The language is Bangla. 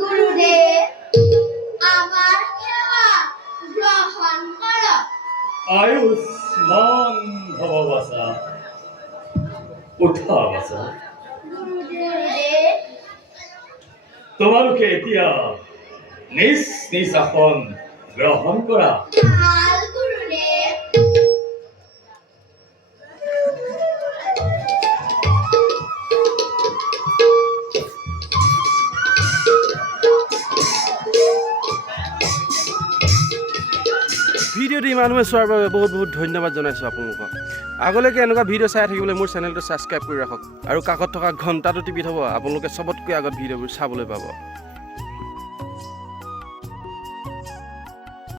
গুরুদেব, আমার সেবা গ্রহণ করো। আয়ুষ্মান ভব বাসা। উঠা বাসা। গুরুদেব, তোমালোকে এতিয়া নিজ নিজ আসন গ্ৰহণ কৰা। ভাল গুরুদেব। ভিডিঅ'টো ইমানসময় চোৱাৰ বাবে বহুত বহুত ধন্যবাদ জনাইছোঁ আপোনালোকক। আগলৈকে এনেকুৱা ভিডিঅ' চাই থাকিবলৈ মোৰ চেনেলটো ছাবস্ক্ৰাইব কৰি ৰাখক আৰু কাষত থকা ঘণ্টাটো টিপি থ'ব, আপোনালোকে চবতকৈ আগত ভিডিঅ'বোৰ চাবলৈ পাব।